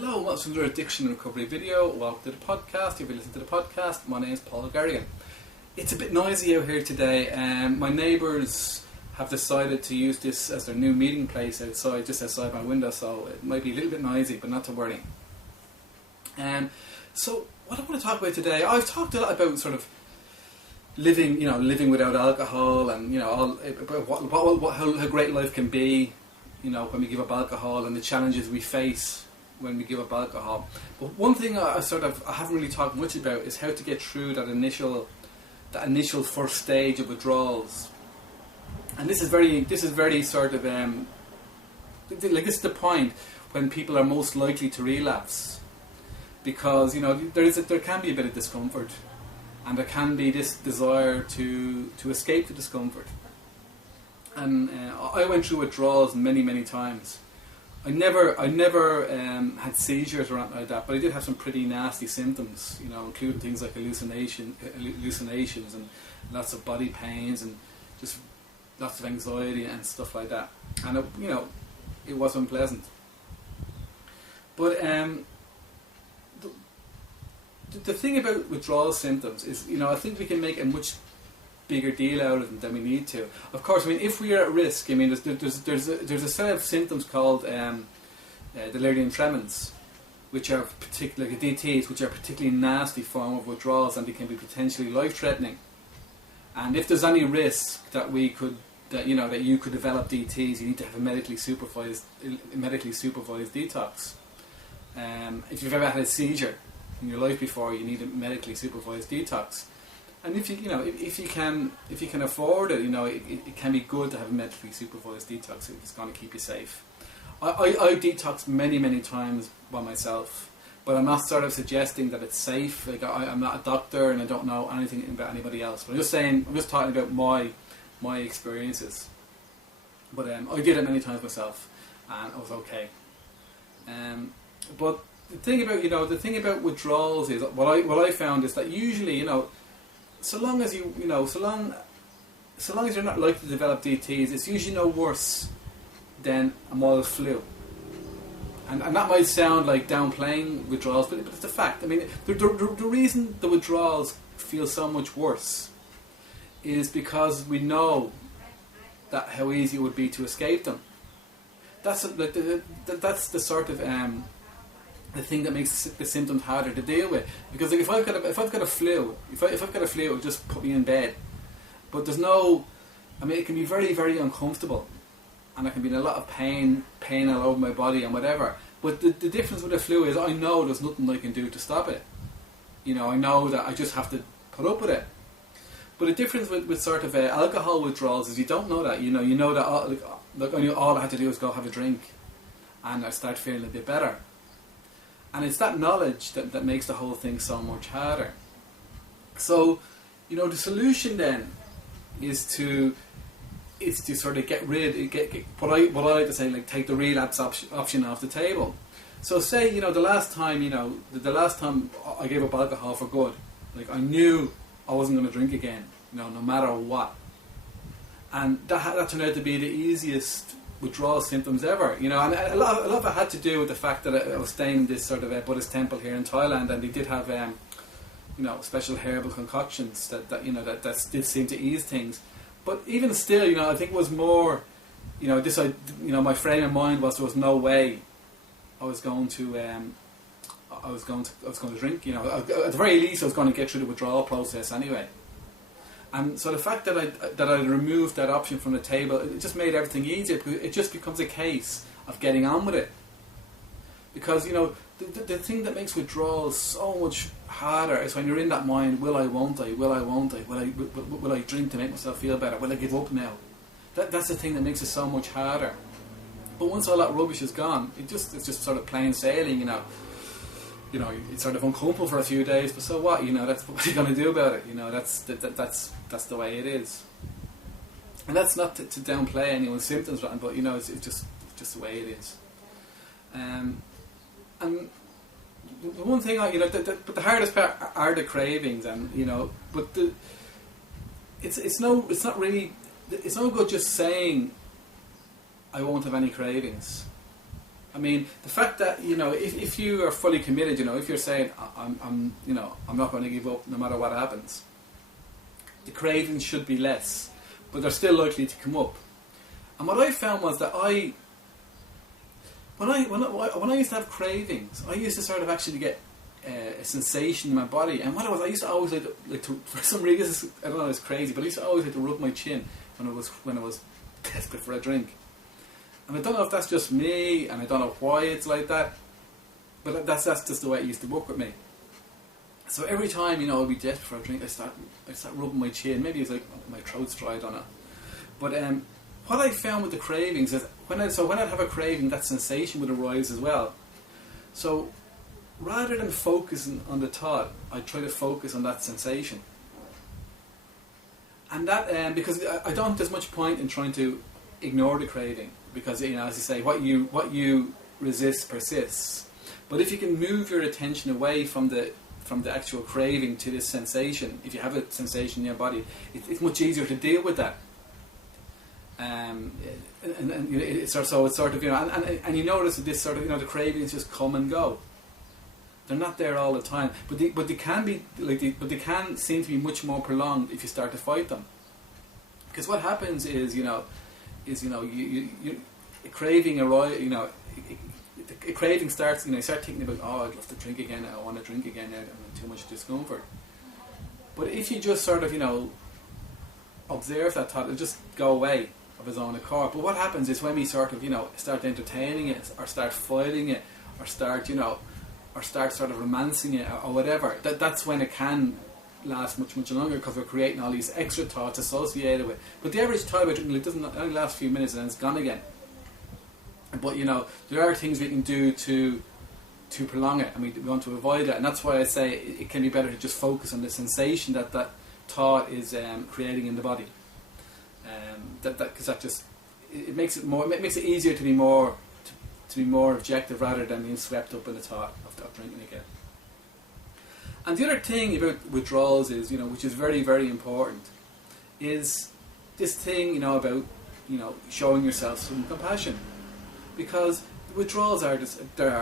Hello, welcome to another addiction recovery video. Welcome to the podcast. If you listen to the podcast, my name is Paul Garrigan. It's a bit noisy out here today. My neighbours have decided to use this as their new meeting place outside, just outside my window, so it might be a little bit noisy, but not to worry. So what I want to talk about today, I've talked a lot about sort of living without alcohol, and about how great life can be, when we give up alcohol and the challenges we face when we give up alcohol. But one thing I haven't really talked much about is how to get through that initial first stage of withdrawals. And this is very sort of this is the point when people are most likely to relapse, because there can be a bit of discomfort, and there can be this desire to escape the discomfort. And I went through withdrawals many times. I never had seizures or anything like that, but I did have some pretty nasty symptoms, including things like hallucinations and lots of body pains and just lots of anxiety and stuff like that. And it was unpleasant. But the thing about withdrawal symptoms is, I think we can make a much bigger deal out of them than we need to. Of course, if we are at risk, there's a set of symptoms called delirium tremens, which are particularly DTs, which are a particularly nasty form of withdrawals, and they can be potentially life-threatening. And if there's any risk that you could develop DTs, you need to have a medically supervised detox. If you've ever had a seizure in your life before, you need a medically supervised detox. And if you can afford it, it can be good to have a medically supervised detox if it's going to keep you safe. I detoxed many times by myself, but I'm not sort of suggesting that it's safe. Like I'm not a doctor and I don't know anything about anybody else. But I'm just talking about my experiences. But I did it many times myself, and I was okay. But the thing about withdrawals is what I found is that usually so long as you're not likely to develop DTs, it's usually no worse than a mild flu. And that might sound like downplaying withdrawals, but it's a fact. The reason the withdrawals feel so much worse is because we know that how easy it would be to escape them. That's the sort of the thing that makes the symptoms harder to deal with. Because if I've got a flu, it'll just put me in bed. But there's no, it can be very, very uncomfortable, and I can be in a lot of pain all over my body and whatever. But the difference with the flu is I know there's nothing I can do to stop it. I know that I just have to put up with it. But the difference with sort of alcohol withdrawals is you don't know that. You know that all I had to do was go have a drink, and I start feeling a bit better. And it's that knowledge that makes the whole thing so much harder. So, the solution then is to sort of get what I like to say, like, take the relapse option off the table. So say, the last time I gave up alcohol for good, like, I knew I wasn't going to drink again, no matter what. And that turned out to be the easiest withdrawal symptoms ever, and a lot of it had to do with the fact that I was staying in this sort of Buddhist temple here in Thailand, and they did have special herbal concoctions that did seem to ease things. But even still, I think it was more, my frame of mind was there was no way I was going to drink. At the very least I was going to get through the withdrawal process anyway. And so the fact that I removed that option from the table, it just made everything easier. It just becomes a case of getting on with it. Because, the thing that makes withdrawals so much harder is when you're in that mind, will I, won't I, will I drink to make myself feel better, will I give up now? That's the thing that makes it so much harder. But once all that rubbish is gone, it's just sort of plain sailing, it's sort of uncomfortable for a few days, but so what? That's what you're going to do about it. That's the way it is. And that's not to downplay anyone's symptoms, but it's just the way it is. And the one thing but the hardest part are the cravings, and but it's no good just saying I won't have any cravings. I mean, the fact that, you know, if you are fully committed, you know, if you're saying, I'm you know, I'm not going to give up no matter what happens, the cravings should be less, but they're still likely to come up. And what I found was that when I used to have cravings, I used to sort of actually get a sensation in my body. And what it was, I used to always like to for some reason, I don't know, it's crazy, but I used to always like to rub my chin when I was desperate for a drink. And I don't know if that's just me, and I don't know why it's like that, but that's just the way it used to work with me. So every time, you know, I'd be desperate for a drink, I start rubbing my chin. Maybe it's like my throat's dried on it. But what I found with the cravings is when I'd have a craving, that sensation would arise as well. So rather than focusing on the thought, I'd try to focus on that sensation. And that because I don't think there's much point in trying to ignore the craving, because, you know, as you say, what you resist persists. But if you can move your attention away from the actual craving to this sensation, if you have a sensation in your body, it's much easier to deal with that. And it's sort of, you know, and you notice that this sort of, you know, the cravings just come and go. They're not there all the time, but they can be but they can seem to be much more prolonged if you start to fight them. Because what happens is, you know, a craving arises, you know, a craving starts, you know, you start thinking about, oh, I'd love to drink again, I want to drink again, I'm in too much discomfort. But if you just sort of, you know, observe that thought, it'll just go away of its own accord. But what happens is when we sort of, you know, start entertaining it, or start fighting it, or start, you know, or start sort of romancing it, or whatever, that's when it can last much, much longer, because we're creating all these extra thoughts associated with it. But the average thought about drinking, it doesn't only last a few minutes and then it's gone again. But, you know, there are things we can do to prolong it, and we want to avoid it. And that's why I say it can be better to just focus on the sensation that thought is creating in the body. Because that just it makes it easier to be more objective, rather than being swept up in the thought of drinking again. And the other thing about withdrawals is, you know, which is very, very important, is this thing, you know, about, you know, showing yourself some compassion, because withdrawals are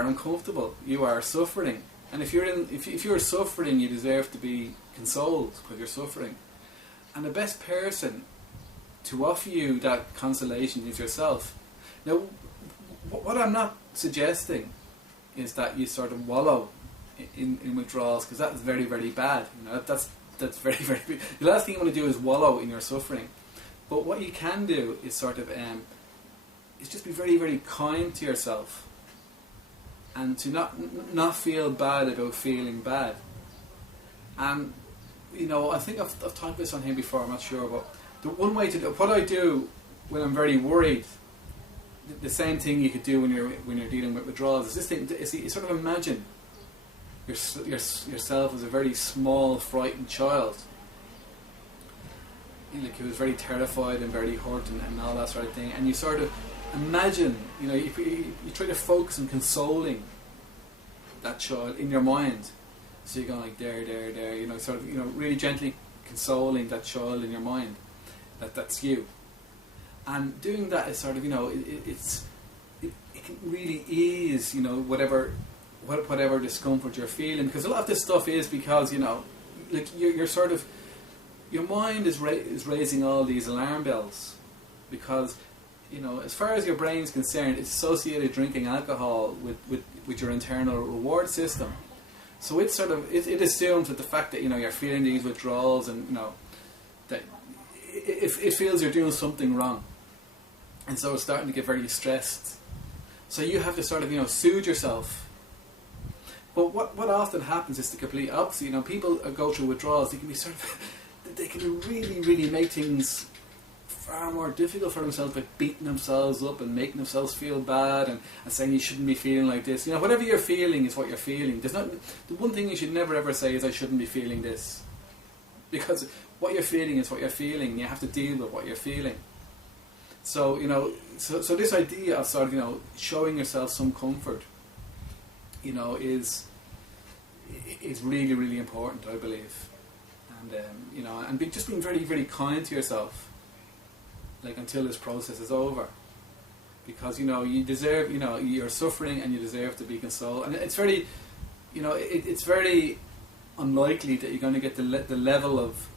uncomfortable. You are suffering, and if you're suffering, you deserve to be consoled because you're suffering. And the best person to offer you that consolation is yourself. Now, what I'm not suggesting is that you sort of wallow in withdrawals, because that's very, very bad. You know, that's very, very bad. The last thing you want to do is wallow in your suffering. But what you can do is sort of is just be very, very kind to yourself, and to not feel bad about feeling bad. And, you know, I think I've talked about this on here before, I'm not sure, but the one way to do what I do when I'm very worried, the same thing you could do when you're dealing with withdrawals, is this thing: you sort of imagine yourself as a very small, frightened child, like who was very terrified and very hurt and all that sort of thing, and you sort of imagine, you know, you try to focus on consoling that child in your mind. So you're going like there, you know, sort of, you know, really gently consoling that child in your mind, that's you. And doing that is sort of, you know, it can really ease, you know, whatever discomfort you're feeling, because a lot of this stuff is because, you know, like you're sort of, your mind is raising all these alarm bells, because, you know, as far as your brain's concerned, it's associated drinking alcohol with your internal reward system. So it's sort of it assumes that the fact that, you know, you're feeling these withdrawals, and, you know, that it feels you're doing something wrong, and so it's starting to get very stressed. So you have to sort of, you know, soothe yourself. But what often happens is the complete opposite. You know, people go through withdrawals, they can be sort of they can really, really make things far more difficult for themselves by beating themselves up and making themselves feel bad, and saying you shouldn't be feeling like this. You know, whatever you're feeling is what you're feeling. The one thing you should never ever say is I shouldn't be feeling this, because what you're feeling is what you're feeling. You have to deal with what you're feeling. So, you know, so this idea of sort of, you know, showing yourself some comfort, you know, is really, really important, I believe. And you know, and just being very, very kind to yourself, like, until this process is over. because you deserve, you're suffering and you deserve to be consoled. And it's very, it's very unlikely that you're going to get the level of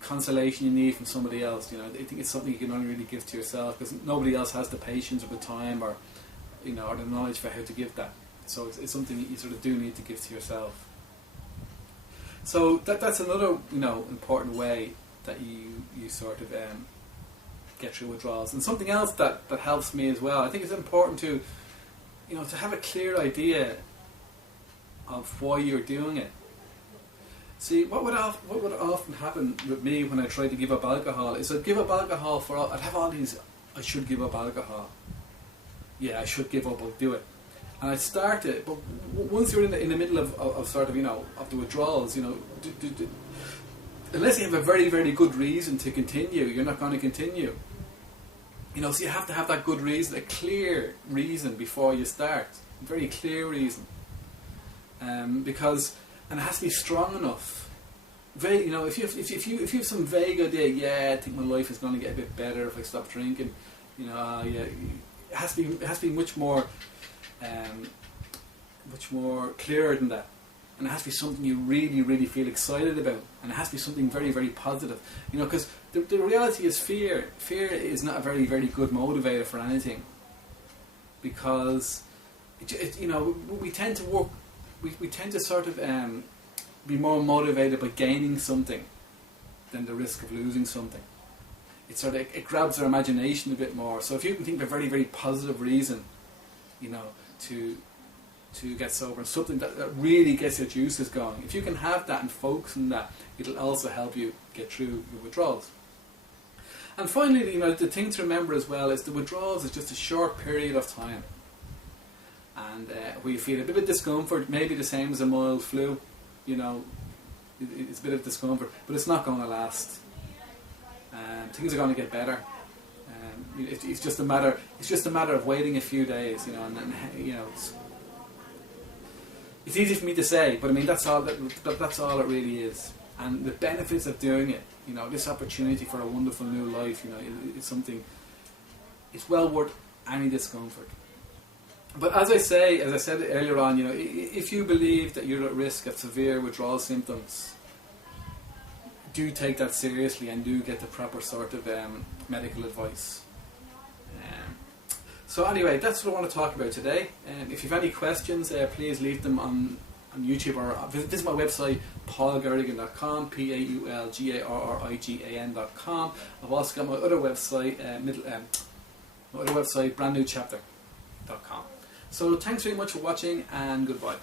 consolation you need from somebody else. I think it's something you can only really give to yourself, because nobody else has the patience or the time or or the knowledge for how to give that. So it's something that you sort of do need to give to yourself. So that's another important way that you sort of get through withdrawals. And something else that helps me as well, I think it's important to to have a clear idea of why you're doing it. See, what would often happen with me when I tried to give up alcohol is I'd give up alcohol I'd have all these, I should give up alcohol. Yeah, I should give up, I'll do it. And I'd start it, but once you're in the middle of sort of, of the withdrawals, unless you have a very, very good reason to continue, you're not going to continue. So you have to have that good reason, a clear reason before you start. A very clear reason. And it has to be strong enough. If you have some vague idea, I think my life is going to get a bit better if I stop drinking. It has to be much more clearer than that, and it has to be something you really, really feel excited about, and it has to be something very, very positive. Because the reality is fear. Fear is not a very, very good motivator for anything, because we tend to work. We tend to sort of be more motivated by gaining something than the risk of losing something. It grabs our imagination a bit more. So if you can think of a very, very positive reason, to get sober, and something that really gets your juices going, if you can have that and focus on that, it'll also help you get through your withdrawals. And finally, the thing to remember as well is the withdrawals is just a short period of time. And where you feel a bit of discomfort, maybe the same as a mild flu, it's a bit of discomfort, but it's not going to last. Things are going to get better. It's just a matter. It's just a matter of waiting a few days, and then, it's easy for me to say, but I mean that's all it really is. And the benefits of doing it, this opportunity for a wonderful new life, it's something. It's well worth any discomfort. But as I said earlier on, if you believe that you're at risk of severe withdrawal symptoms, do take that seriously and do get the proper sort of medical advice. So anyway, that's what I want to talk about today. If you have any questions, please leave them on YouTube or visit my website, paulgarrigan.com, paulgarrigan.com. I've also got my other website, brandnewchapter.com. So thanks very much for watching, and goodbye.